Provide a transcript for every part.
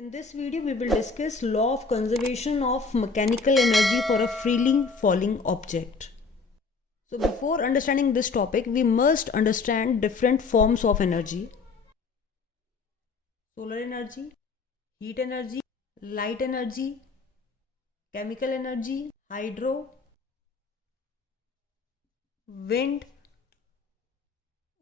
In this video, we will discuss law of conservation of mechanical energy for a freely falling object. So before understanding this topic, we must understand different forms of energy. Solar energy, heat energy, light energy, chemical energy, hydro, wind,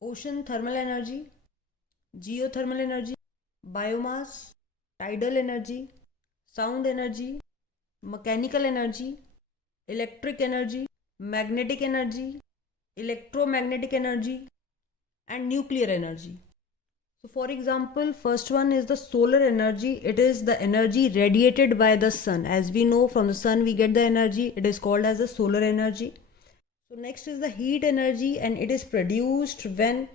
ocean thermal energy, geothermal energy, biomass, tidal energy, sound energy, mechanical energy, electric energy, magnetic energy, electromagnetic energy, and nuclear energy. So for example, first one is the solar energy. It is the energy radiated by the sun. As we know, from the sun we get the energy. It is called as the solar energy. So next is the heat energy, and it is produced when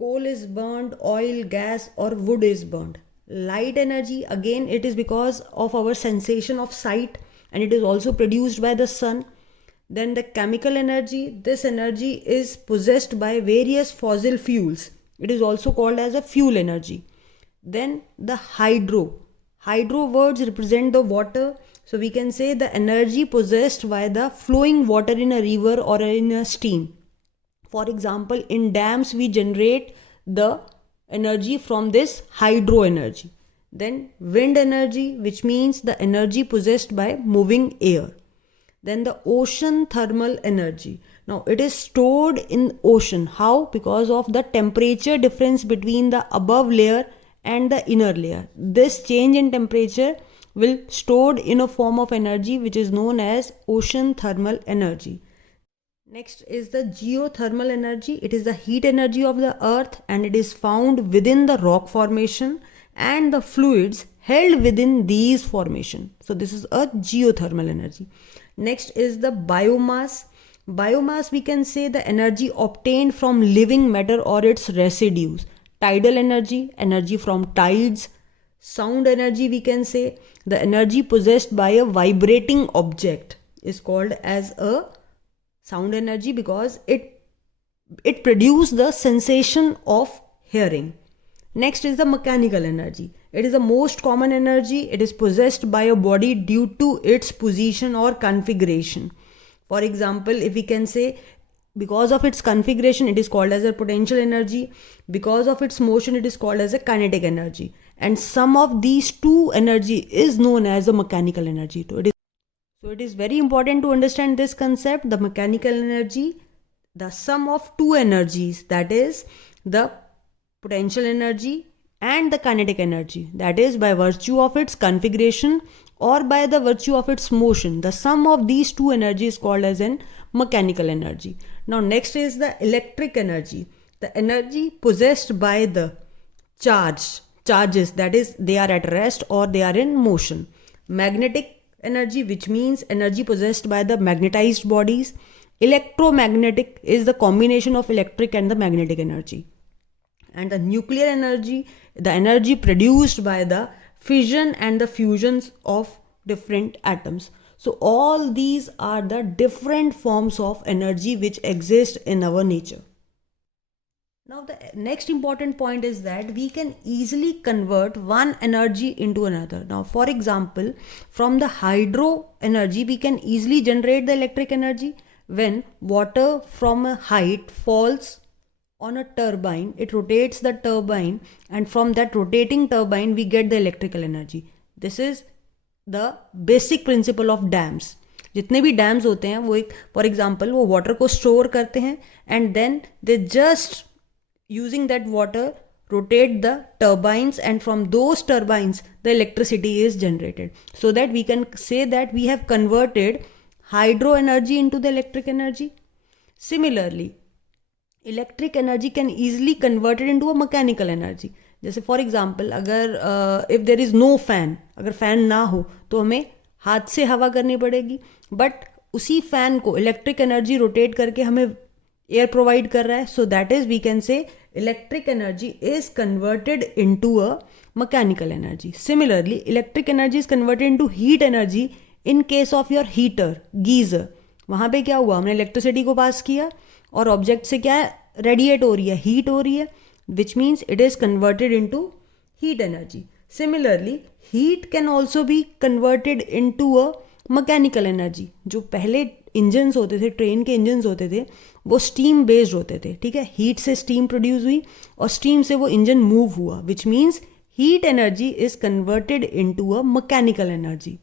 coal is burned, oil, gas, or wood is burned. Light energy, again it is because of our sensation of sight, and it is also produced by the sun. Then the chemical energy, this energy is possessed by various fossil fuels. It is also called as a fuel energy. Then the hydro words represent the water. So we can say the energy possessed by the flowing water in a river or in a stream. For example, in dams we generate the energy from this hydro energy. Then wind energy, which means the energy possessed by moving air. Then the ocean thermal energy. Now it is stored in ocean. How? Because of the temperature difference between the above layer and the inner layer. This change in temperature will stored in a form of energy which is known as ocean thermal energy. Next is the geothermal energy. It is the heat energy of the earth, and it is found within the rock formation and the fluids held within these formation. So this is a geothermal energy. Next is the biomass. Biomass, we can say the energy obtained from living matter or its residues. Tidal energy, energy from tides. Sound energy, we can say the energy possessed by a vibrating object is called as a sound energy because it produces the sensation of hearing. Next is the mechanical energy. It is the most common energy. It is possessed by a body due to its position or configuration. For example, if we can say because of its configuration it is called as a potential energy, because of its motion it is called as a kinetic energy, and sum of these two energy is known as a mechanical energy. So it is very important to understand this concept. The mechanical energy, the sum of two energies, that is the potential energy and the kinetic energy, that is by virtue of its configuration or by the virtue of its motion, the sum of these two energies is called as an mechanical energy. Now next is the electric energy, the energy possessed by the charges, that is they are at rest or they are in motion. Magnetic energy, which means energy possessed by the magnetized bodies. Electromagnetic is the combination of electric and the magnetic energy. And the nuclear energy, the energy produced by the fission and the fusions of different atoms. So all these are the different forms of energy which exist in our nature. Now the next important point is that we can easily convert one energy into another. Now for example, from the hydro energy we can easily generate the electric energy. When water from a height falls on a turbine, it rotates the turbine, and from that rotating turbine we get the electrical energy. This is the basic principle of dams. जितने भी dams होते हैं वो एक for example वो water को store करते हैं and then they just using that water rotate the turbines, and from those turbines the electricity is generated, so that we can say that we have converted hydro energy into the electric energy. Similarly, electric energy can easily converted into a mechanical energy. जैसे for example अगर if there is no fan, अगर fan ना हो तो हमें हाथ से हवा करनी पड़ेगी, बट उसी फैन को इलेक्ट्रिक एनर्जी रोटेट करके हमें एयर प्रोवाइड कर रहा है. So that is we can say electric energy is converted into a mechanical energy. Similarly, electric energy is converted into heat energy in case of your heater, geyser. वहाँ पे क्या हुआ, हमने इलेक्ट्रिसिटी को पास किया और ऑब्जेक्ट से क्या रेडिएट हो रही है, हीट हो रही है, which means it is converted into heat energy. Similarly, heat can also be converted into a mechanical energy. जो पहले इंजन्स होते थे, ट्रेन के इंजन्स होते थे, वो स्टीम बेस्ड होते थे, ठीक है. हीट से स्टीम प्रोड्यूस हुई और स्टीम से वो इंजन मूव हुआ, which means heat energy is converted into a mechanical energy.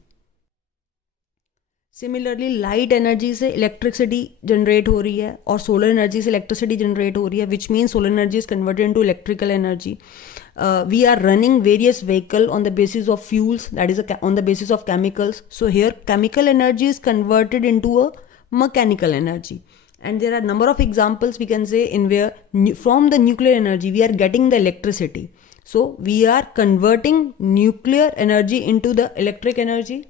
Similarly light energy से इलेक्ट्रिसिटी जनरेट हो रही है और सोलर एनर्जी से इलेक्ट्रिसिटी जनरेट हो रही है, which means solar energy is converted into electrical energy. We are running various vehicle on the basis of fuels, that is on the basis of chemicals. So here chemical energy is converted into a mechanical energy, and there are number of examples we can say in where from the nuclear energy we are getting the electricity. So we are converting nuclear energy into the electric energy.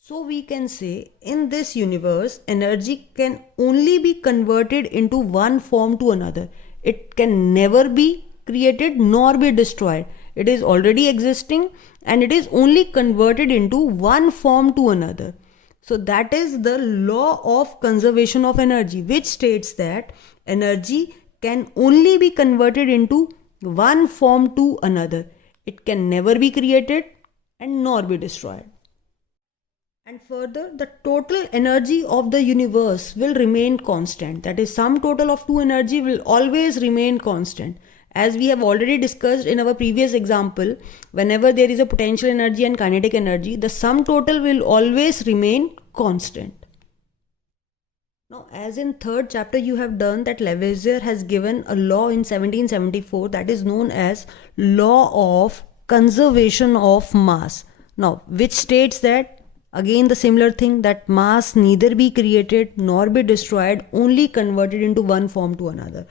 So we can say in this universe energy can only be converted into one form to another. It can never be created nor be destroyed. It is already existing and it is only converted into one form to another. So that is the law of conservation of energy, which states that energy can only be converted into one form to another. It can never be created and nor be destroyed. And further, the total energy of the universe will remain constant. That is, sum total of two energy will always remain constant. As we have already discussed in our previous example, whenever there is a potential energy and kinetic energy, the sum total will always remain constant. Now, as in third chapter you have done that Lavoisier has given a law in 1774 that is known as law of conservation of mass. Now, which states that again the similar thing, that mass neither be created nor be destroyed, only converted into one form to another.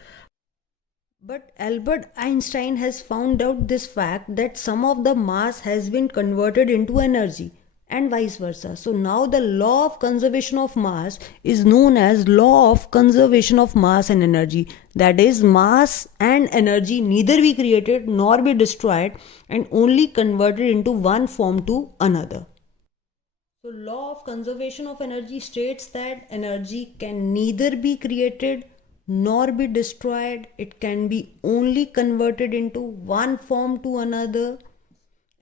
But Albert Einstein has found out this fact that some of the mass has been converted into energy and vice versa. So now the law of conservation of mass is known as law of conservation of mass and energy. That is, mass and energy neither be created nor be destroyed and only converted into one form to another. So law of conservation of energy states that energy can neither be created nor be destroyed. It can be only converted into one form to another,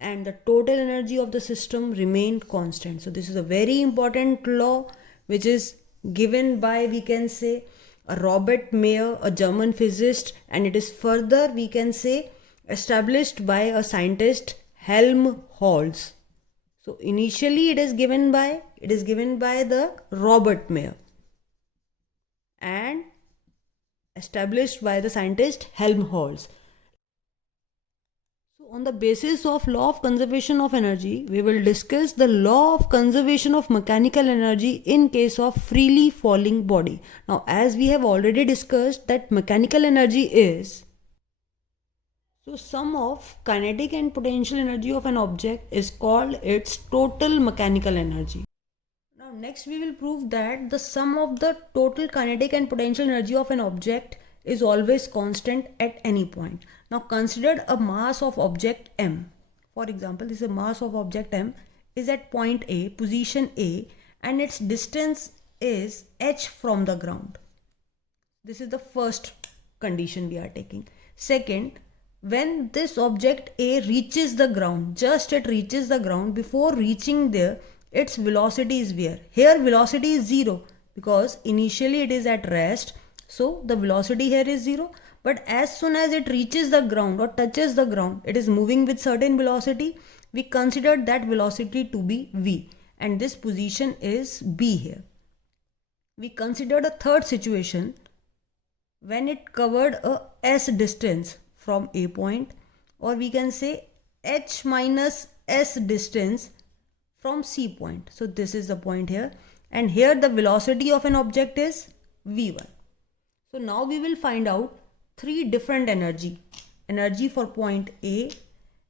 and the total energy of the system remained constant. So this is a very important law which is given by, we can say, a Robert Mayor, a German physicist, and it is further, we can say, established by a scientist Helmholtz. So initially it is given by the Robert Mayor and established by the scientist Helmholtz. So on the basis of law of conservation of energy, we will discuss the law of conservation of mechanical energy in case of freely falling body. Now, as we have already discussed that mechanical energy is, so sum of kinetic and potential energy of an object is called its total mechanical energy. Now next we will prove that the sum of the total kinetic and potential energy of an object is always constant at any point. Now consider a mass of object M. For example, this is a mass of object M is at point A, position A, and its distance is h from the ground. This is the first condition we are taking. Second, when this object A reaches the ground, just it reaches the ground, before reaching there, its velocity is where? Here velocity is 0 because initially it is at rest. So the velocity here is 0. But as soon as it reaches the ground or touches the ground, it is moving with certain velocity. We consider that velocity to be V, and this position is B here. We considered a third situation when it covered a S distance from A point, or we can say H minus S distance from C point. So this is the point here, and here the velocity of an object is V1. So now we will find out three different energy for point A,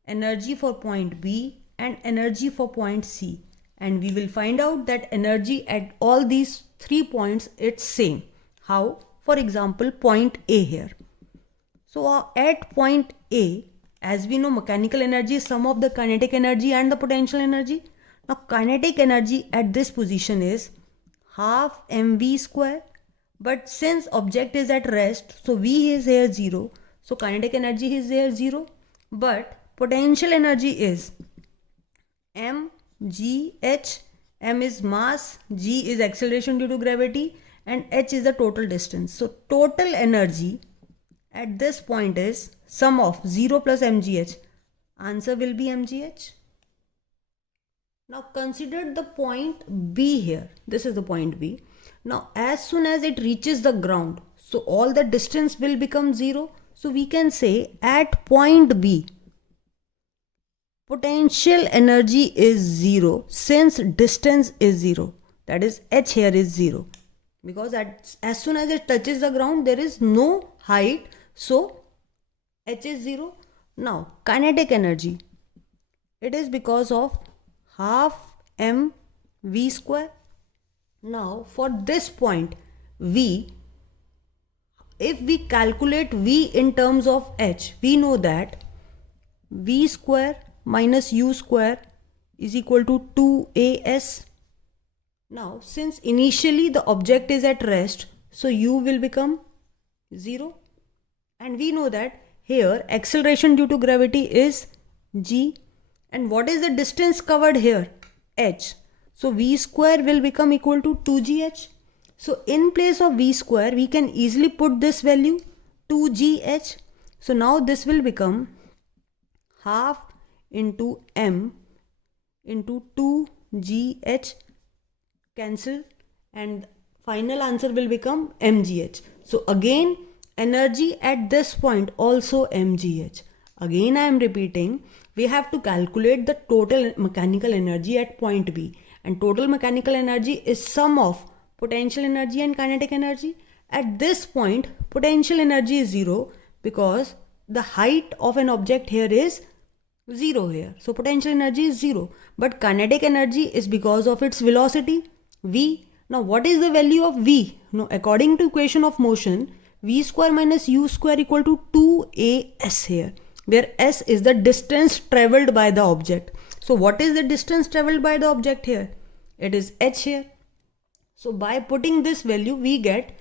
energy for point B, and energy for point C, and we will find out that energy at all these 3 points it's same. How? For example, point A here. So at point A, as we know, mechanical energy is sum of the kinetic energy and the potential energy. Now kinetic energy at this position is half mv square, but since object is at rest, so v is here 0, so kinetic energy is here 0, but potential energy is mgh. M is mass, g is acceleration due to gravity, and h is the total distance. So total energy at this point is sum of 0 plus mgh. Answer will be mgh. Now consider the point B here. This is the point B. Now as soon as it reaches the ground, so all the distance will become 0. So we can say at point B, potential energy is 0 since distance is 0. That is h here is 0. Because as soon as it touches the ground, there is no height. So h is 0. Now kinetic energy. It is because of half m v square. Now for this point V, if we calculate V in terms of h, we know that v square minus u square is equal to 2as. Now since initially the object is at rest, so u will become 0. And we know that here acceleration due to gravity is g. And what is the distance covered here? H. So v square will become equal to 2gh. So in place of v square, we can easily put this value 2gh. So now this will become half into m into 2gh, cancel, and final answer will become mgh. So again energy at this point also mgh. Again I am repeating, we have to calculate the total mechanical energy at point B, and total mechanical energy is sum of potential energy and kinetic energy. At this point potential energy is 0 because the height of an object here is 0 here. So potential energy is 0, but kinetic energy is because of its velocity v. Now what is the value of v? Now according to equation of motion, v square minus u square equal to 2as here, where s is the distance travelled by the object. So what is the distance travelled by the object here? It is h here. So by putting this value, we get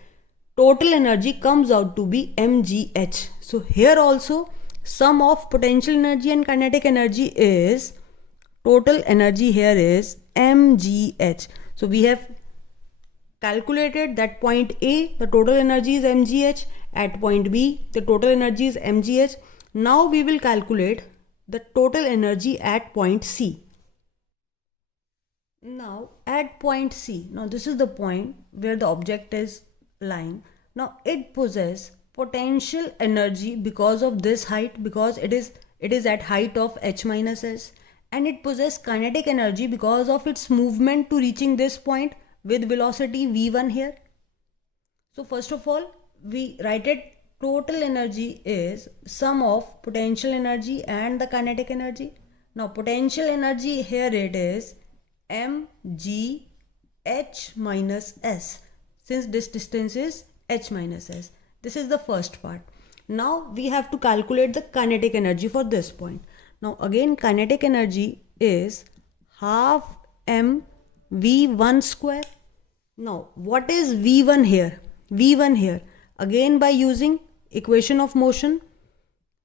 total energy comes out to be mgh. So here also sum of potential energy and kinetic energy is, total energy here is mgh. So we have calculated that point A, the total energy is mgh. At point B, the total energy is mgh. Now we will calculate the total energy at point C. Now at point C, now this is the point where the object is lying. Now it possesses potential energy because of this height, because it is at height of h minus s, and it possesses kinetic energy because of its movement to reaching this point with velocity v1 here. So first of all, we write it, total energy is sum of potential energy and the kinetic energy. Now potential energy here it is mg h minus s, since this distance is h minus s. This is the first part. Now we have to calculate the kinetic energy for this point. Now again kinetic energy is half m v1 square. Now what is v1 here? v1 here, again by using equation of motion,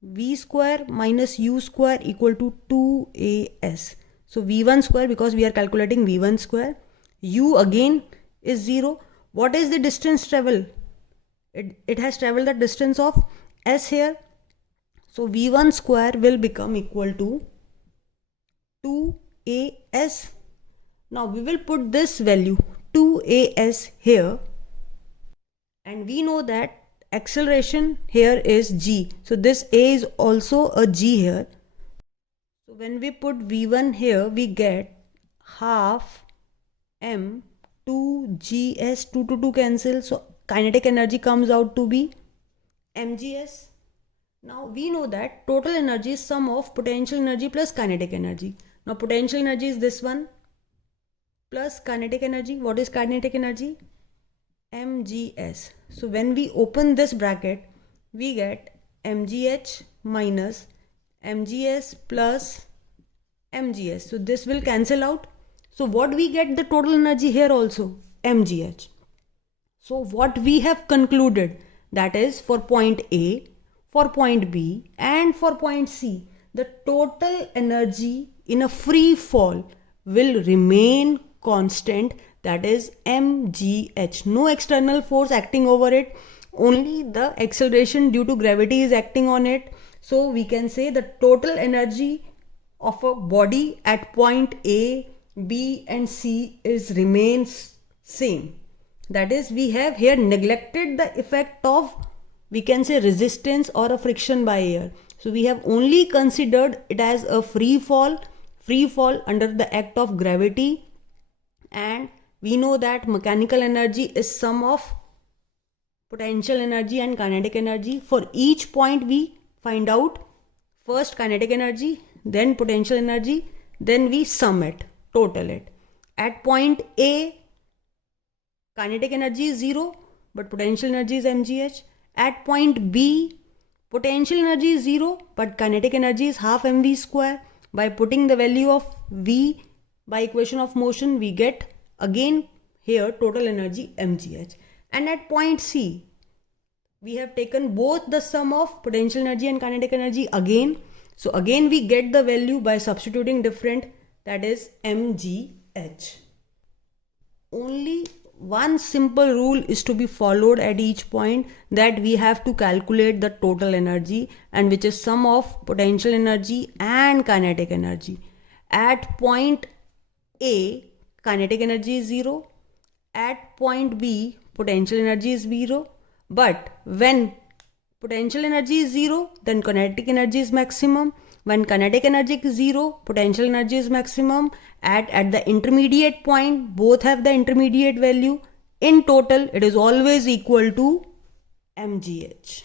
v square minus u square equal to 2as. So v1 square, because we are calculating v1 square, u again is 0. What is the distance travel? It has traveled the distance of s here. So v1 square will become equal to 2as. Now we will put this value 2as here, and we know that acceleration here is g. So this a is also a g here. So when we put v1 here, we get half m 2gs, 2 to 2 cancel. So kinetic energy comes out to be mgs. Now we know that total energy is sum of potential energy plus kinetic energy. Now potential energy is this one plus kinetic energy. What is kinetic energy? mgs. So when we open this bracket, we get mgh minus mgs plus mgs. So this will cancel out. So what we get the total energy here also? mgh. So what we have concluded, that is for point A, for point B and for point C, the total energy in a free fall will remain constant, that is mgh. No external force acting over it, only the acceleration due to gravity is acting on it. So we can say the total energy of a body at point A, B and C remains same. That is, we have here neglected the effect of, we can say, resistance or a friction by air. So we have only considered it as a free fall under the act of gravity, and we know that mechanical energy is sum of potential energy and kinetic energy. For each point we find out first kinetic energy, then potential energy, then we sum it, total it. At point A, kinetic energy is 0, but potential energy is mgh. At point B, potential energy is 0, but kinetic energy is half mv square. By putting the value of v by equation of motion, we get again here total energy mgh. And at point C, we have taken both the sum of potential energy and kinetic energy again. So again we get the value by substituting different, that is mgh. Only one simple rule is to be followed at each point, that we have to calculate the total energy, and which is sum of potential energy and kinetic energy. At point A, kinetic energy is 0. At point B, potential energy is 0. But when potential energy is 0, then kinetic energy is maximum. When kinetic energy is 0, potential energy is maximum. At the intermediate point, both have the intermediate value. In total, it is always equal to mgh.